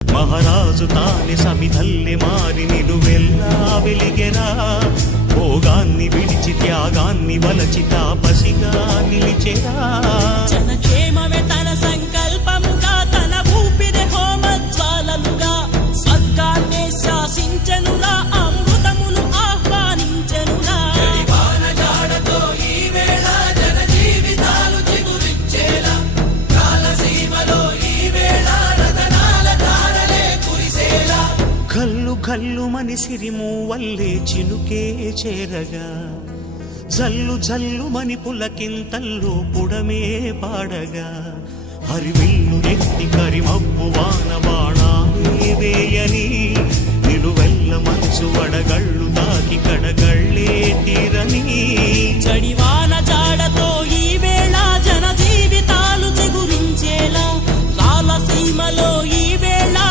మహారాజు తాని సమిధల్లె మారి నిలువెల్లా వెలిగెరా. భోగాన్ని విడిచి త్యాగాన్ని వలచి తాపసిగా నిలిచెరా. జనక్షేమమే తన సంకల్పముగా, తన ఊపిరి హోమజ్వాలలుగా, స్వర్గాన్నే శాసించెనురా, అమృతమును ఆహ్వానించెనురా. జాడతో ఈ వేళ జన జీవితాలు చిగురించేలా, కాలసీమలో ఈ వేళ రతనాల ధారలే కురిసేలా. కల్లు కల్లు మని సిరిము వల్లే చినుకే చేరగా, జల్లు జల్లు మని పులకింతల్లు పుడమే పాడగా, హరివిల్లు ఎత్తి కరిమబ్బు వాన బాణా